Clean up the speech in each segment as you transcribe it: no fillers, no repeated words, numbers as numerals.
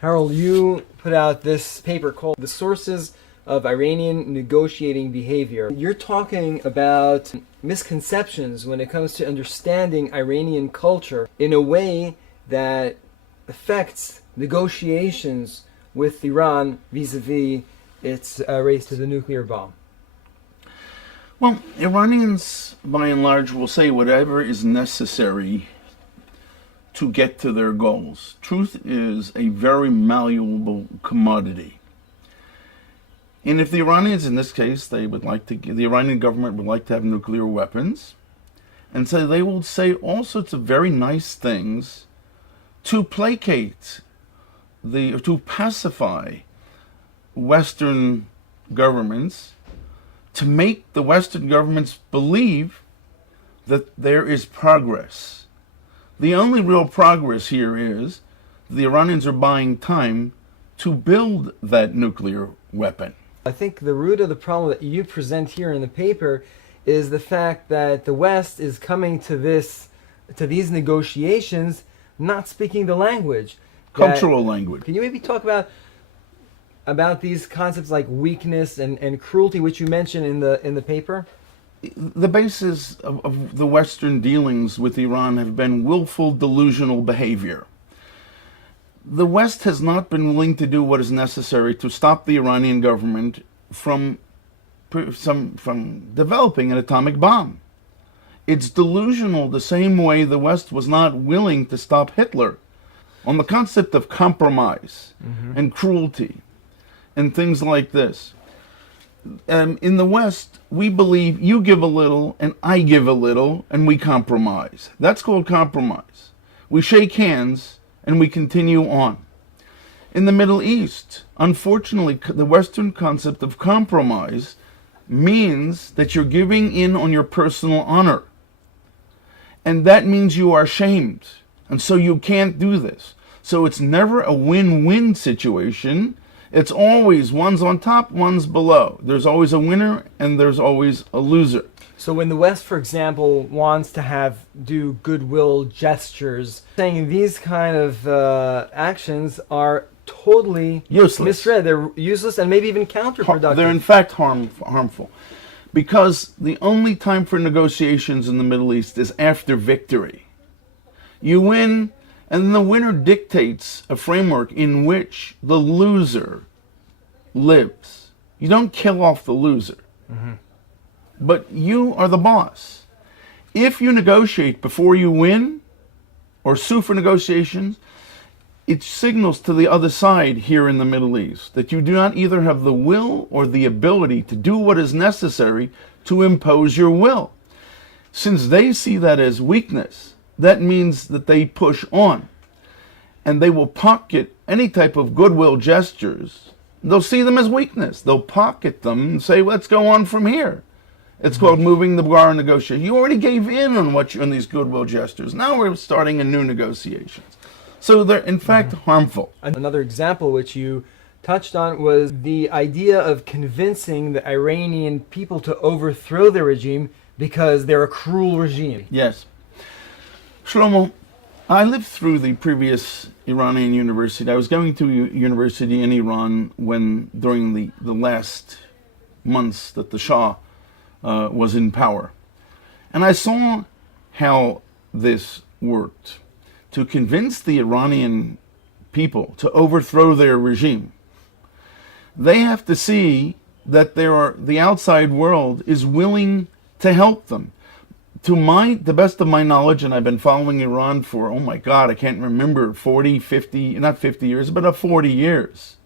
Harold, you put out this paper called The Sources of Iranian Negotiating Behavior. You're talking about misconceptions when it comes to understanding Iranian culture in a way that affects negotiations with Iran vis-a-vis its race to the nuclear bomb. Well, Iranians, by and large, will say whatever is necessary to get to their goals. Truth is a very malleable commodity. And if the Iranians, in this case, the Iranian government would like to have nuclear weapons, and so they will say all sorts of very nice things to placate, to pacify Western governments, to make the Western governments believe that there is progress. The only real progress here is the Iranians are buying time to build that nuclear weapon. I think the root of the problem that you present here in the paper is the fact that the West is coming to these negotiations not speaking the language. Cultural language. Can you maybe talk about these concepts like weakness and cruelty, which you mention in the paper? The basis of the Western dealings with Iran have been willful, delusional behavior. The West has not been willing to do what is necessary to stop the Iranian government from developing an atomic bomb. It's delusional the same way the West was not willing to stop Hitler on the concept of compromise and cruelty and things like this. In the West, we believe you give a little and I give a little and we compromise. That's called compromise. We shake hands and we continue on. In the Middle East, unfortunately, the Western concept of compromise means that you're giving in on your personal honor. And that means you are shamed. And so you can't do this. So it's never a win-win situation. It's always one's on top, one's below. There's always a winner and there's always a loser. So when the West, for example, wants to do goodwill gestures, saying these kind of actions are totally useless, misread. They're useless and maybe even counterproductive. They're in fact harmful. Because the only time for negotiations in the Middle East is after victory. You win, and the winner dictates a framework in which the loser lives. You don't kill off the loser, but you are the boss. If you negotiate before you win, or sue for negotiations, it signals to the other side here in the Middle East that you do not either have the will or the ability to do what is necessary to impose your will. Since they see that as weakness, that means that they push on. And they will pocket any type of goodwill gestures. They'll see them as weakness. They'll pocket them and say, let's go on from here. It's called moving the bar in negotiation. You already gave in on these goodwill gestures. Now we're starting a new negotiations. So they're in fact harmful. Another example which you touched on was the idea of convincing the Iranian people to overthrow the regime because they're a cruel regime. Yes. Shlomo, I lived through the previous Iranian university. I was going to university in Iran during the last months that the Shah was in power. And I saw how this worked. To convince the Iranian people to overthrow their regime, they have to see that the outside world is willing to help them. To the best of my knowledge, and I've been following Iran for, oh my God, I can't remember, 40, 50, not 50 years, but 40 years.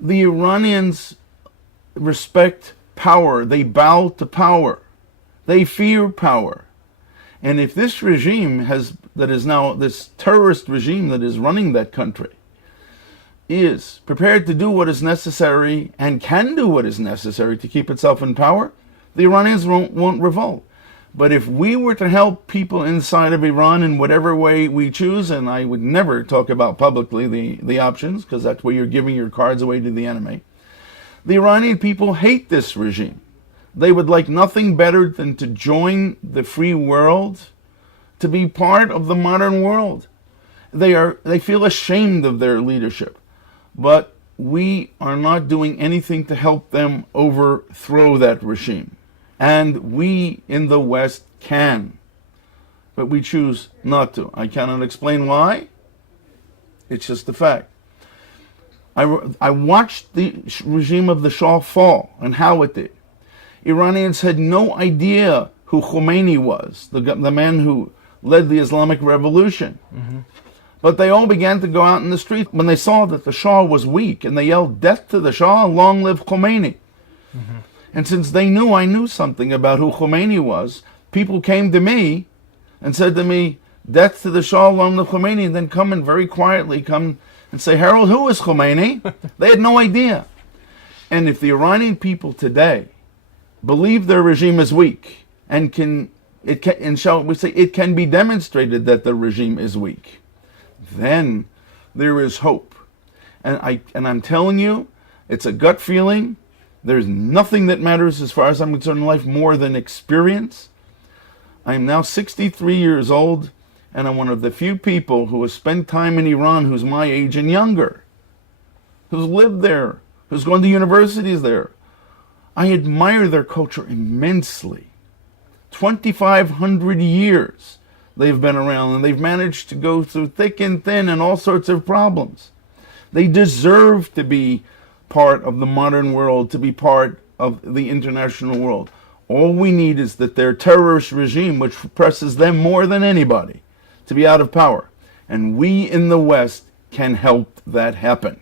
The Iranians respect power. They bow to power. They fear power. And if this regime that is now this terrorist regime that is running that country is prepared to do what is necessary and can do what is necessary to keep itself in power, the Iranians won't revolt. But if we were to help people inside of Iran in whatever way we choose, and I would never talk about publicly the options, because that's where you're giving your cards away to the enemy, the Iranian people hate this regime. They would like nothing better than to join the free world, to be part of the modern world. They feel ashamed of their leadership. But we are not doing anything to help them overthrow that regime. And we in the West can. But we choose not to. I cannot explain why. It's just a fact. I watched the regime of the Shah fall and how it did. Iranians had no idea who Khomeini was, the man who led the Islamic Revolution. Mm-hmm. But they all began to go out in the street when they saw that the Shah was weak, and they yelled, "Death to the Shah, long live Khomeini." Mm-hmm. And since they knew I knew something about who Khomeini was, people came to me and said to me, "Death to the Shah, long live Khomeini," and then come and very quietly come and say, "Harold, who is Khomeini?" They had no idea. And if the Iranian people today believe their regime is weak, and shall we say it can be demonstrated that the regime is weak, then there is hope. And I'm telling you, it's a gut feeling. There's nothing that matters as far as I'm concerned in life more than experience. I am now 63 years old, and I'm one of the few people who has spent time in Iran who's my age and younger, who's lived there, who's gone to universities there. I admire their culture immensely. 2,500 years they've been around, and they've managed to go through thick and thin and all sorts of problems. They deserve to be part of the modern world, to be part of the international world. All we need is that their terrorist regime, which oppresses them more than anybody, to be out of power. And we in the West can help that happen.